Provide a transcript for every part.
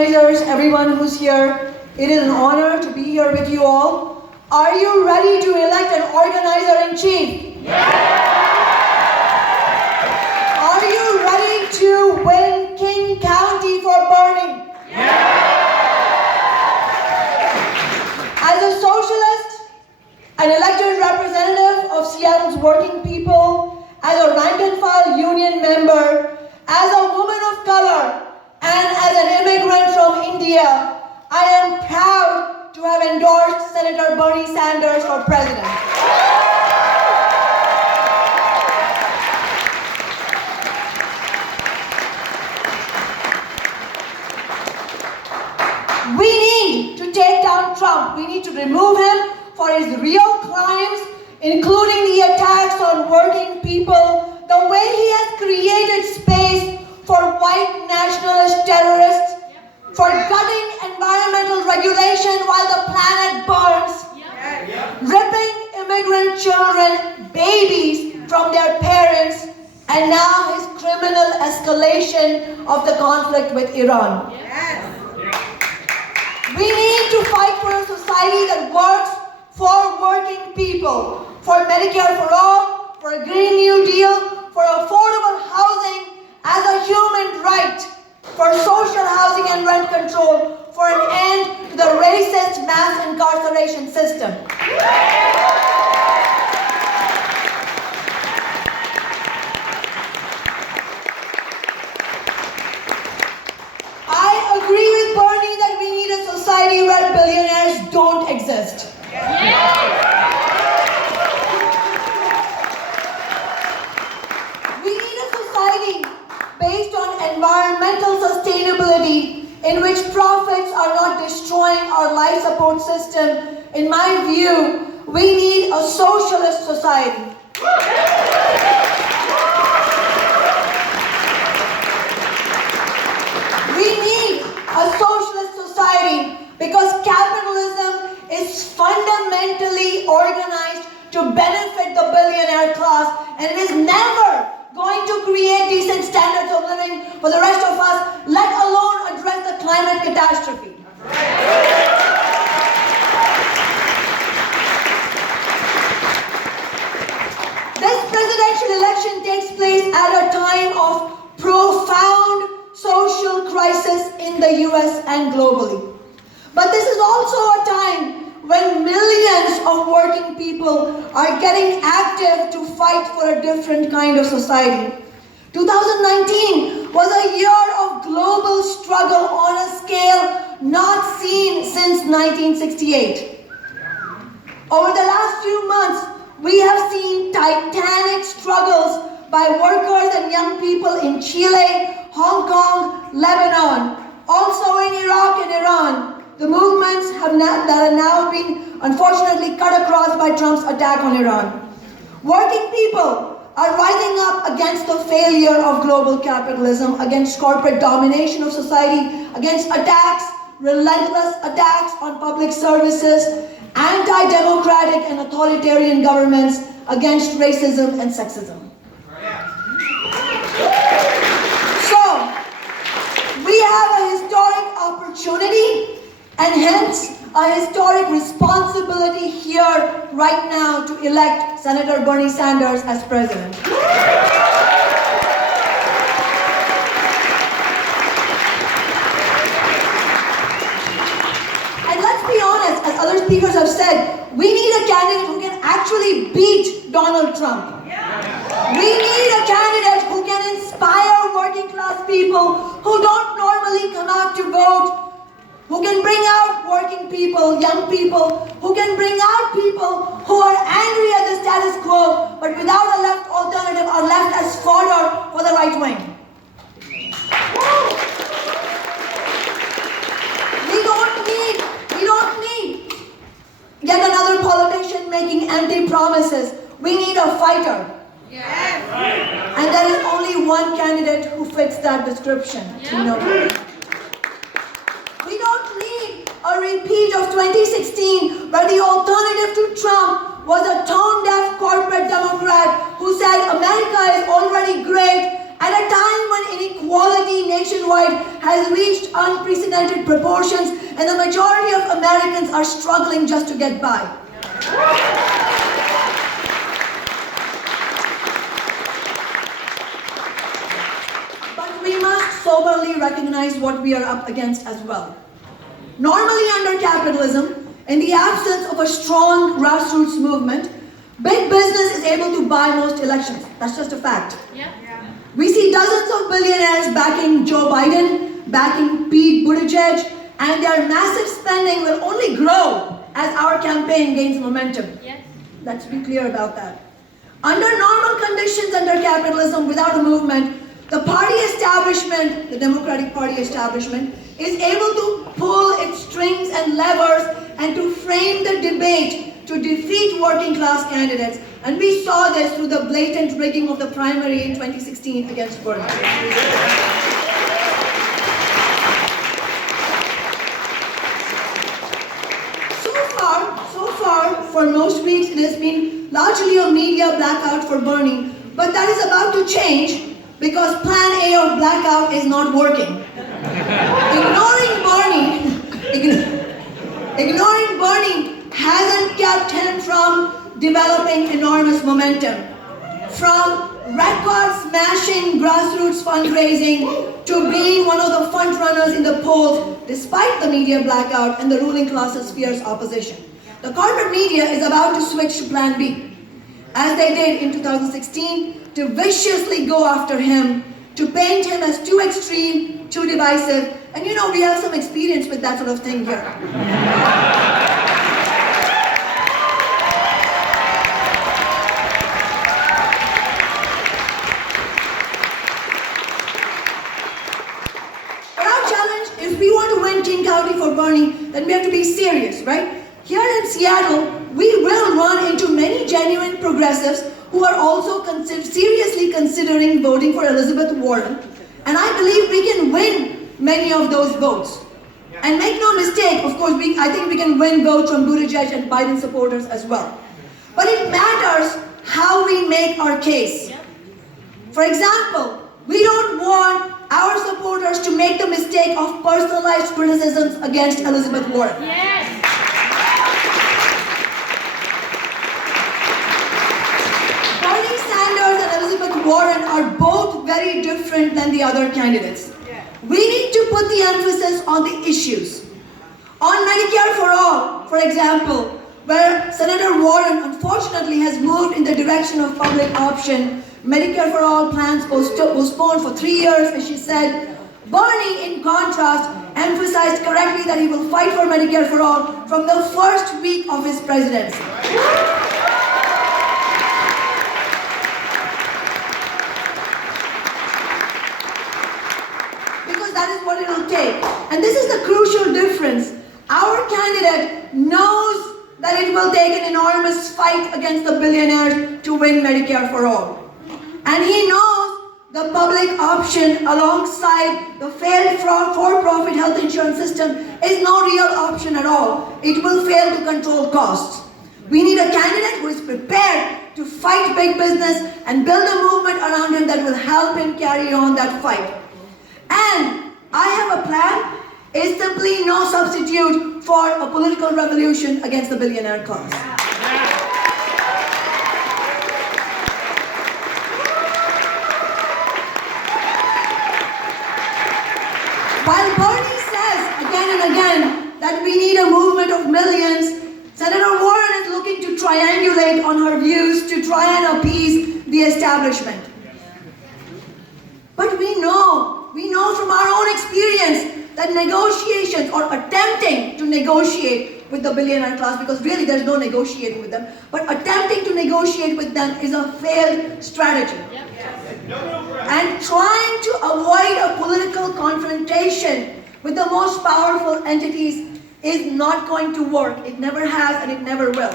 organizers, everyone who's here, it is an honor to be here with you all. Are you ready to elect an organizer-in-chief? Are you ready to win King County for burning? As a socialist, an elected representative of Seattle's working people, as a rank-and-file union member, as a woman of color, and as an immigrant from India, I am proud to have endorsed Senator Bernie Sanders for president. We need to take down Trump. We need to remove him for his real crimes, including the attacks on working people, the way he has created space for white nationalist terrorists, for gutting environmental regulation while the planet burns, ripping immigrant children, babies, from their parents, and now his criminal escalation of the conflict with Iran. We need to fight for a society that works for working people, for Medicare for all, for a Green New Deal, for affordable housing as a human right, for social housing and rent control, for an end to the racist mass incarceration system. I agree with Bernie that we need a society where billionaires don't exist. We need a society based on environmental sustainability in which profits are not destroying our life support system. In my view, we need a socialist society. We need a socialist society because capitalism is fundamentally organized to benefit the billionaire class, and it is never going to create decent standards of living for the rest of us, let alone address the climate catastrophe. This presidential election takes place at a time of profound social crisis in the US and globally. But this is also a time when millions of working people are getting active to fight for a different kind of society. 2019 was a year of global struggle on a scale not seen since 1968. Over the last few months, we have seen titanic struggles by workers and young people in Chile, Hong Kong, Lebanon, also in Iraq and Iran. The movements that are now being unfortunately cut across by Trump's attack on Iran. Working people are rising up against the failure of global capitalism, against corporate domination of society, against attacks, relentless attacks on public services, anti-democratic and authoritarian governments, against racism and sexism. So, we have a historic opportunity and hence a historic responsibility here right now to elect Senator Bernie Sanders as president. And let's be honest, as other speakers have said, we need a candidate who can actually beat Donald Trump. We need a candidate who can inspire working class people who don't normally come out to vote, who can bring out working people, young people, who can bring out people who are angry at the status quo, but without a left alternative are left as fodder for the right wing. We don't need yet another politician making empty promises. We need a fighter. Yes. And there is only one candidate who fits that description. You know. We don't need a repeat of 2016, where the alternative to Trump was a tone-deaf corporate Democrat who said America is already great at a time when inequality nationwide nationwide has reached unprecedented proportions, and the majority of Americans are struggling just to get by. But we must soberly recognize what we are up against as well. Normally under capitalism, in the absence of a strong grassroots movement, big business is able to buy most elections. That's just a fact. Yeah. We see dozens of billionaires backing Joe Biden, backing Pete Buttigieg, and their massive spending will only grow as our campaign gains momentum. Yes. Let's be clear about that. Under normal conditions under capitalism, without a movement, the party establishment, the Democratic Party establishment, is able to pull its strings and levers and to frame the debate to defeat working class candidates. And we saw this through the blatant rigging of the primary in 2016 against Bernie. So far, for most weeks, it has been largely a media blackout for Bernie, but that is about to change because Plan A of blackout is not working. Ignoring Bernie hasn't kept him from developing enormous momentum. From record-smashing grassroots fundraising to being one of the front runners in the polls despite the media blackout and the ruling class's fierce opposition. The corporate media is about to switch to Plan B, as they did in 2016, to viciously go after him, to paint him as too extreme, too divisive, and you know, we have some experience with that sort of thing here. But our challenge, if we want to win King County for Bernie, then we have to be serious, right? Here in Seattle, we will run into many genuine progressives who are also seriously considering voting for Elizabeth Warren. And I believe we can win many of those votes. And make no mistake, of course, I think we can win votes from Buttigieg and Biden supporters as well. But it matters how we make our case. For example, we don't want our supporters to make the mistake of personalized criticisms against Elizabeth Warren. Yes. Warren are both very different than the other candidates. We need to put the emphasis on the issues. On Medicare for All, for example, where Senator Warren unfortunately has moved in the direction of public option, Medicare for All plans postponed for 3 years, as she said. Bernie, in contrast, emphasized correctly that he will fight for Medicare for All from the first week of his presidency. That is what it will take. And this is the crucial difference. Our candidate knows that it will take an enormous fight against the billionaires to win Medicare for All. And he knows the public option alongside the failed for-profit health insurance system is no real option at all. It will fail to control costs. We need a candidate who is prepared to fight big business and build a movement around him that will help him carry on that fight. And I have a plan is simply no substitute for a political revolution against the billionaire class. While Bernie says again and again that we need a movement of millions, Senator Warren is looking to triangulate on her views to try and appease the establishment. But we know from our own experience that negotiations or attempting to negotiate with the billionaire class, because really there's no negotiating with them, but attempting to negotiate with them is a failed strategy. And trying to avoid a political confrontation with the most powerful entities is not going to work. It never has and it never will.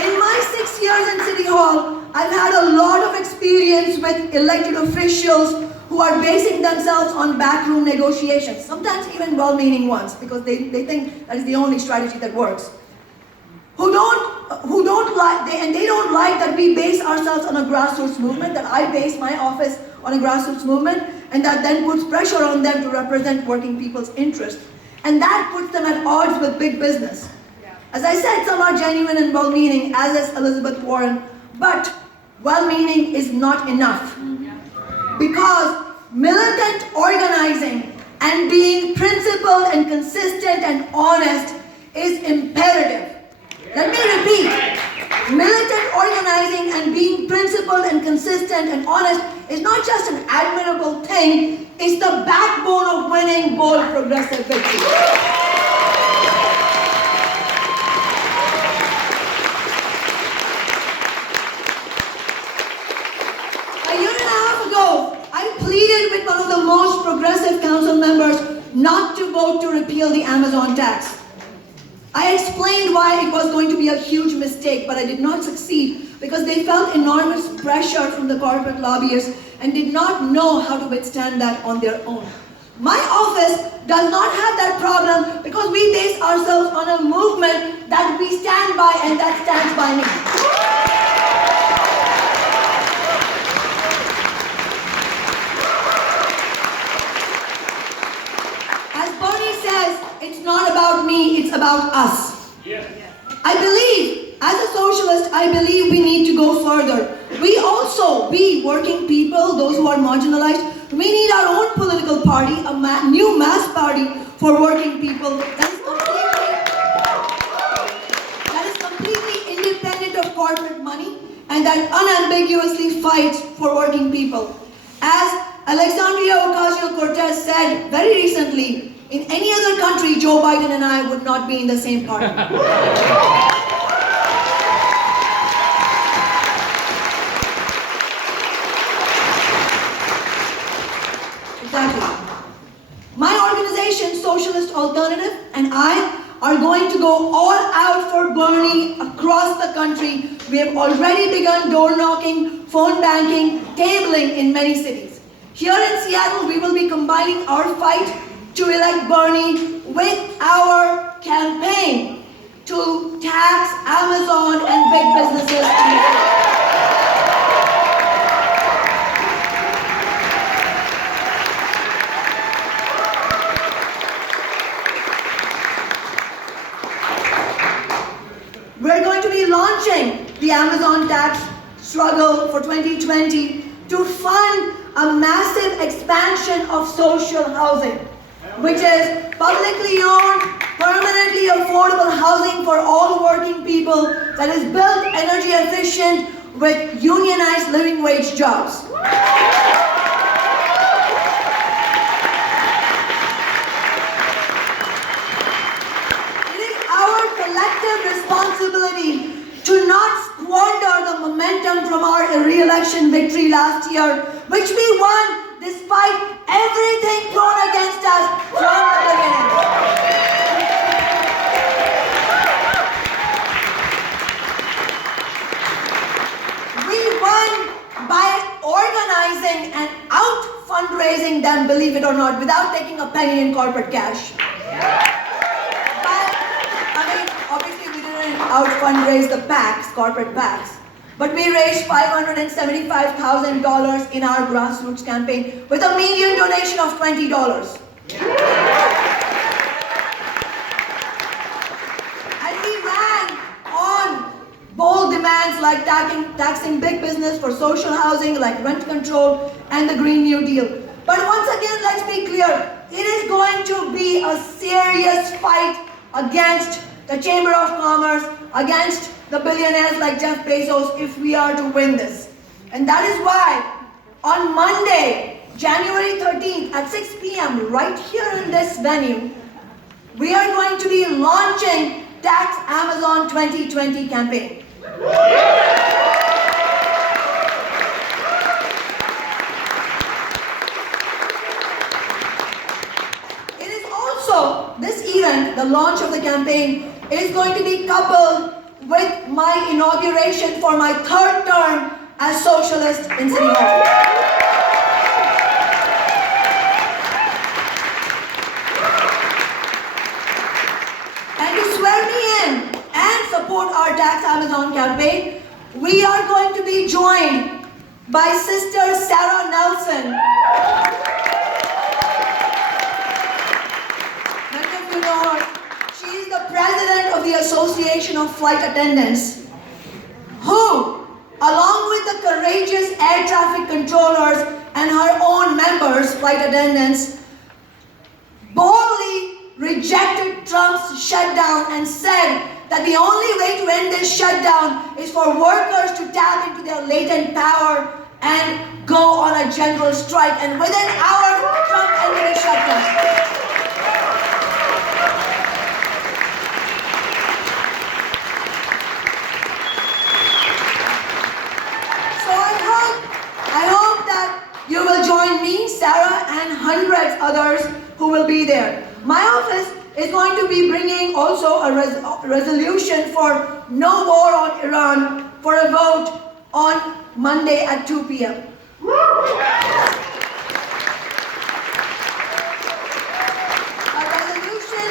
In my 6 years in City Hall, I've had a lot of experience with elected officials who are basing themselves on backroom negotiations, sometimes even well-meaning ones, because they think that is the only strategy that works. they don't like that we base ourselves on a grassroots movement, that I base my office on a grassroots movement, and that then puts pressure on them to represent working people's interests. And that puts them at odds with big business. As I said, some are genuine and well-meaning, as is Elizabeth Warren, but well-meaning is not enough. Because militant organizing and being principled and consistent and honest is imperative. Let me repeat. Militant organizing and being principled and consistent and honest is not just an admirable thing, it's the backbone of winning bold progressive victories. A year and a half ago, I pleaded with one of the most progressive council members not to vote to repeal the Amazon tax. I explained why it was going to be a huge mistake, but I did not succeed because they felt enormous pressure from the corporate lobbyists and did not know how to withstand that on their own. My office does not have that problem because we base ourselves on a movement that we stand by and that stands by me. It's not about me, it's about us. Yeah. I believe, as a socialist, I believe we need to go further. We working people, those who are marginalized, we need our own political party, a new mass party for working people that is completely independent of corporate money and that unambiguously fights for working people. As Alexandria Ocasio-Cortez said very recently, in any other country, Joe Biden and I would not be in the same party. Exactly. My organization, Socialist Alternative, and I are going to go all out for Bernie across the country. We have already begun door knocking, phone banking, tabling in many cities. Here in Seattle, we will be combining our fight to elect Bernie with our campaign to tax Amazon and big businesses. We're going to be launching the Amazon tax struggle for 2020 to fund a massive expansion of social housing, which is publicly owned, permanently affordable housing for all working people that is built energy efficient with unionized living wage jobs. It is our collective responsibility to not squander the momentum from our re-election victory last year, which we won despite everything thrown against us from the beginning. We won by organizing and out-fundraising them, believe it or not, without taking a penny in corporate cash. Obviously we didn't out-fundraise the PACs, corporate PACs. But we raised $575,000 in our grassroots campaign with a median donation of $20. And we ran on bold demands like taxing big business for social housing, like rent control and the Green New Deal. But once again, let's be clear, it is going to be a serious fight against the Chamber of Commerce, against the billionaires like Jeff Bezos if we are to win this. And that is why on Monday, January 13th at 6 p.m. right here in this venue, we are going to be launching Tax Amazon 2020 campaign. It is also, this event, the launch of the campaign, is going to be coupled with my inauguration for my third term as socialist in City Hall. And to swear me in and support our Tax Amazon campaign, we are going to be joined by Sister Sarah Nelson. Many of you know her. She is the president of the Association of Flight Attendants, who, along with the courageous air traffic controllers and her own members, flight attendants, boldly rejected Trump's shutdown and said that the only way to end this shutdown is for workers to tap into their latent power and go on a general strike. And within hours, Trump ended his shutdown. I hope that you will join me, Sarah, and hundreds others who will be there. My office is going to be bringing also a resolution for no war on Iran for a vote on Monday at 2 p.m. A resolution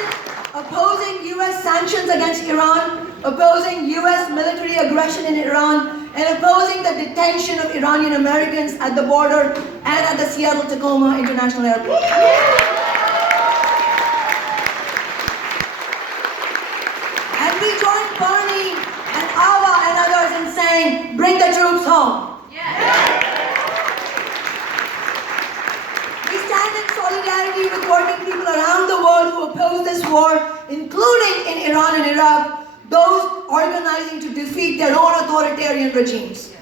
opposing U.S. sanctions against Iran, opposing U.S. military aggression in Iran, and opposing the detention of Iranian Americans at the border and at the Seattle-Tacoma International Airport. And we join Bernie and Ava and others in saying, bring the troops home. We stand in solidarity with working people around the world who oppose this war, including in Iran and Iraq, those organizing to defeat their own authoritarian regimes.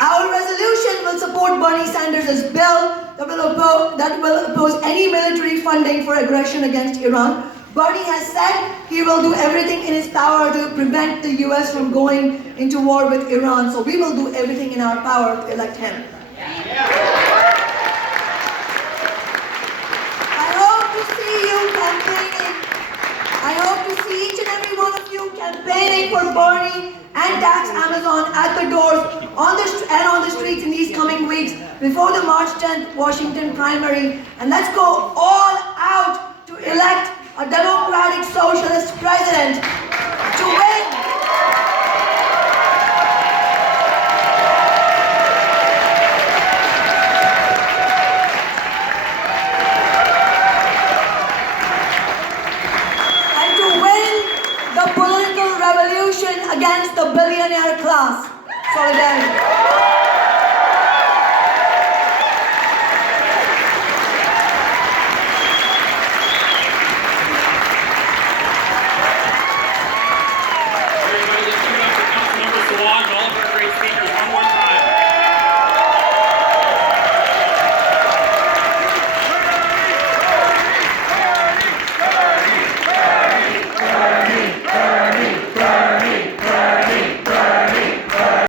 Our resolution will support Bernie Sanders' bill that will oppose any military funding for aggression against Iran. Bernie has said he will do everything in his power to prevent the US from going into war with Iran, so we will do everything in our power to elect him. I hope to see you campaigning. I hope to see each and every one of you campaigning for Bernie and Tax Amazon at the doors and on the streets in these coming weeks before the March 10th Washington primary. And let's go all out to elect a democratic socialist president to win. Against the billionaire class. Solidarity.